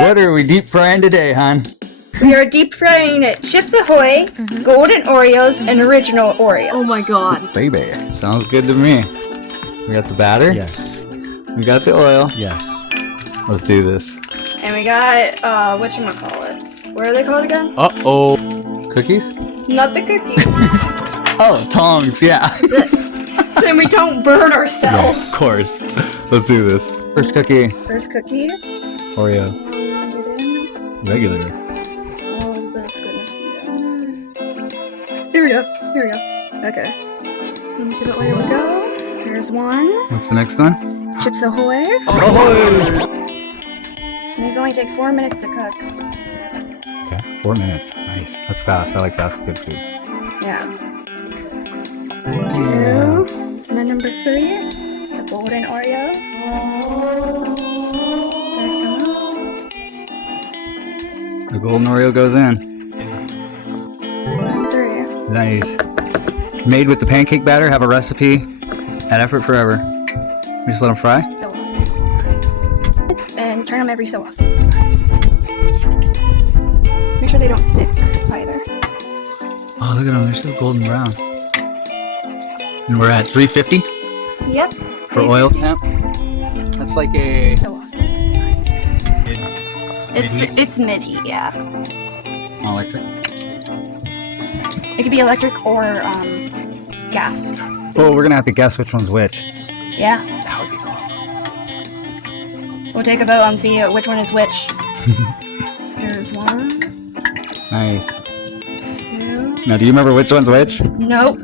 What are we deep frying today, hon? We are deep frying Chips Ahoy, Golden Oreos, and Original Oreos. Oh my god. Baby, sounds good to me. We got the batter. Yes. We got the oil. Yes. Let's do this. And we got, whatchamacallits. What are they called again? Uh-oh. Cookies? Not the cookies. Oh, tongs, yeah. so then we don't burn ourselves. Of course. Let's do this. First cookie. First cookie. Oreo. Get in. Regular. All this goodness. Here we go. Here we go. Okay. Into the oil we go. Here's one. What's the next one? Chips Ahoy. Ahoy! And these only take 4 minutes to cook. Okay, 4 minutes. Nice. That's fast. I like fast, good food. Yeah. 2. And then number 3, the Golden Oreo. There we go. The golden Oreo goes in. And 3. Nice. Made with the pancake batter. Have a recipe at Effort Forever. We just let them fry. So nice. And turn them every so often. Nice. Make sure they don't stick either. Oh, look at them. They're still golden brown. And we're at 350 Yep. for oil temp. That's like a... So often. It's mid-heat, yeah. electric. It could be electric or gas. Oh, we're gonna have to guess which one's which. Yeah. That would be cool. We'll take a vote and see which one is which. Here's 1, Nice. 2. Now, do you remember which one's which? Nope.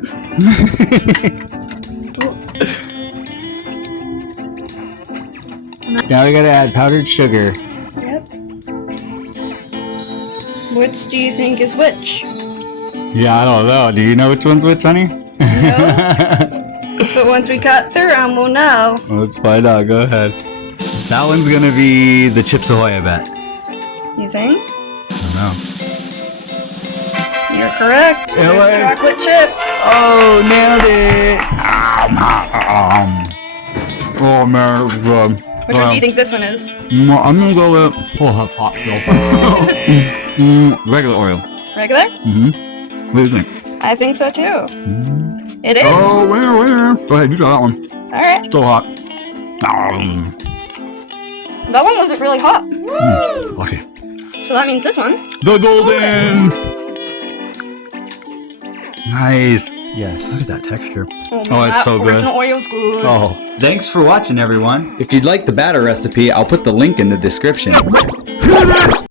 Now we gotta add powdered sugar. Yep. Which do you think is which? Yeah, I don't know. Do you know which one's which, honey? But once we cut through them, we'll know. Let's find out. Go ahead. That one's gonna be the Chips Ahoy, I bet. You think? I don't know. You're correct. Yeah, There's right. chocolate chips. Oh, nailed it! Oh man, it was good. Which one do you think this one is? I'm gonna go with. Oh, have hot still. Regular oil. Regular? Mm-hmm. What do you think? I think so too. It is. Oh, winner! Go ahead, you try that one. Alright. Still hot. That one wasn't really hot. Okay. So that means this one. The golden. Nice. Yes. Look at that texture. Oh, it's that so good. Original Oreo's good. Oh. Thanks for watching, everyone. If you'd like the batter recipe, I'll put the link in the description.